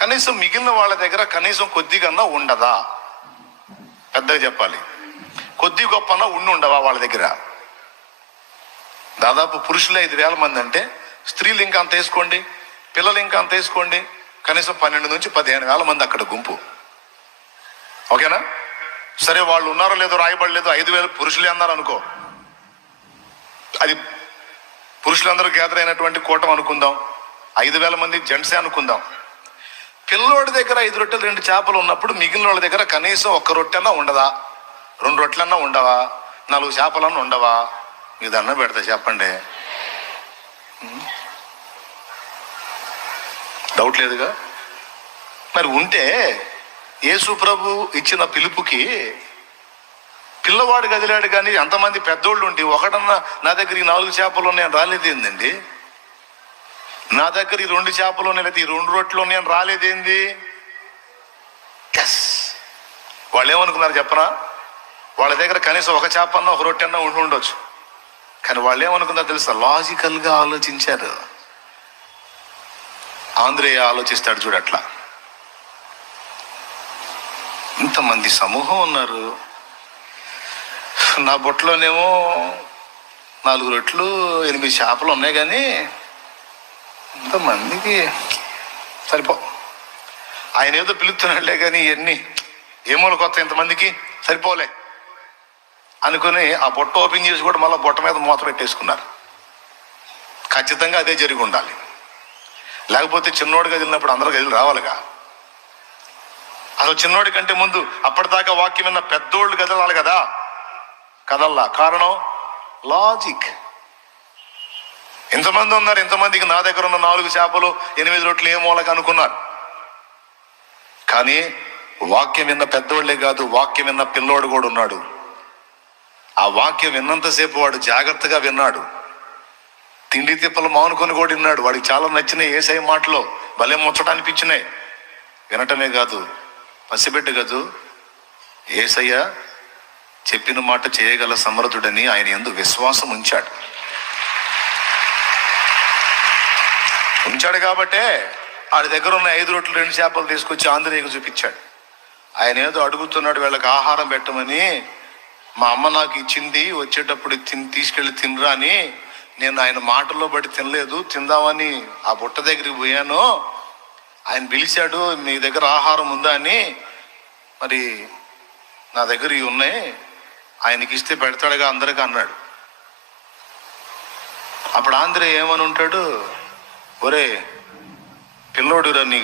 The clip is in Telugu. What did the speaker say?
కనీసం మిగిలిన వాళ్ళ దగ్గర కనీసం కొద్దిగన్నా ఉండదా? పెద్దగా చెప్పాలి. కొద్ది గొప్పనా ఉండవా వాళ్ళ దగ్గర? దాదాపు పురుషులు 5,000 మంది అంటే స్త్రీలు ఇంకా అంత వేసుకోండి, పిల్లలు ఇంకా అంత వేసుకోండి, కనీసం 12 నుంచి 15,000 మంది అక్కడ గుంపు. ఓకేనా? సరే, వాళ్ళు ఉన్నారో లేదో రాయబడలేదు, 5,000 పురుషులే అన్నారు అనుకో, అది పురుషులందరూ గ్యాదర్ అయినటువంటి కూటం అనుకుందాం, 5,000 మంది జెంట్సే అనుకుందాం. పిల్లోడి దగ్గర 5 రొట్టెలు 2 చేపలు ఉన్నప్పుడు మిగిలిన వాళ్ళ దగ్గర కనీసం 1 రొట్టెన్నా ఉండదా? 2 రొట్టెలన్నా ఉండవా? 4 చేపలన్నా ఉండవా? మీ దండం పెడతా చెప్పండి. డౌట్ లేదుగా? మరి ఉంటే యేసు ప్రభు ఇచ్చిన పిలుపుకి పిల్లవాడు కదిలాడు, కానీ అంతమంది పెద్దోళ్ళు ఉండి ఒకటన్నా నా దగ్గర ఈ 4 చేపలు ఉన్నాయని రాలేదేందండి? నా దగ్గర ఈ 2 చేపలు ఉన్నాయి, లేదా ఈ 2 రొట్టెలు ఉన్నాయని రాలేదేంది? ఎస్, వాళ్ళు ఏమనుకున్నారు చెప్పనా? వాళ్ళ దగ్గర కనీసం 1 చేపన్నా 1 రొట్టె అన్నా ఉండొచ్చు. కానీ వాళ్ళు ఏమనుకున్నారు తెలుసా? లాజికల్గా ఆలోచించారు. ఆంధ్రేయ ఆలోచిస్తాడు చూడు అట్లా. ఇంతమంది సమూహం ఉన్నారు, నా బొట్టలోనేమో 4 రొట్టెలు 8 చేపలు ఉన్నాయి, కానీ ఇంతమందికి సరిపో. ఆయన ఏదో పిలుస్తున్నాడులే, కానీ ఇవన్నీ ఏమో కొత్త ఇంతమందికి సరిపోలే అనుకుని ఆ బొట్ట ఓపెన్ చేసి కూడా మళ్ళీ బొట్ట మీద మూత పెట్టేసుకున్నారు. ఖచ్చితంగా అదే జరిగి ఉండాలి, లేకపోతే చిన్నోడు కదిలినప్పుడు అందరూ కదిలి రావాలిగా. అసలు చిన్నోడి కంటే ముందు అప్పటిదాకా వాక్యం విన్న పెద్దోళ్ళు కదలాలి కదా, కదల్లా. కారణం లాజిక్. ఎంతమంది ఉన్నారు, ఎంతమందికి నా దగ్గర ఉన్న 4 చేపలు 8 రొట్టెలు ఏ మూలక అనుకున్నారు. కానీ వాక్యం విన్న పెద్దోళ్లే కాదు, వాక్యం విన్న పిల్లోడు కూడా ఉన్నాడు. ఆ వాక్యం విన్నంతసేపు వాడు జాగ్రత్తగా విన్నాడు, తిండి తిప్పలు మానుకొని కూడా విన్నాడు. వాడికి చాలా నచ్చినాయి యేసయ్య మాటలో, భలే ముచ్చట అనిపించినాయి. వినటమే కాదు, పసిబిడ్డ కాదు, యేసయ్య చెప్పిన మాట చేయగల సమర్థుడని ఆయన యందు విశ్వాసం ఉంచాడు కాబట్టే వాడి దగ్గర ఉన్న 5 రొట్టెలు 2 చేపలు తీసుకొచ్చి ఆంధ్రేయకు చూపించాడు. ఆయన ఏదో అడుగుతున్నాడు, వీళ్ళకి ఆహారం పెట్టమని. మా అమ్మ నాకు ఇచ్చింది, వచ్చేటప్పుడు తీసుకెళ్ళి తినరా అని. నేను ఆయన మాటల్లో బట్టి తినలేదు, తిందామని ఆ బుట్ట దగ్గరికి పోయాను. ఆయన పిలిచాడు, మీ దగ్గర ఆహారం ఉందా అని. మరి నా దగ్గర ఇవి ఉన్నాయి, ఆయనకి ఇస్తే పెడతాడుగా అందరికీ అన్నాడు. అప్పుడు ఆంధ్రే ఏమని ఉంటాడు? ఒరే పిల్లోడురా, నీ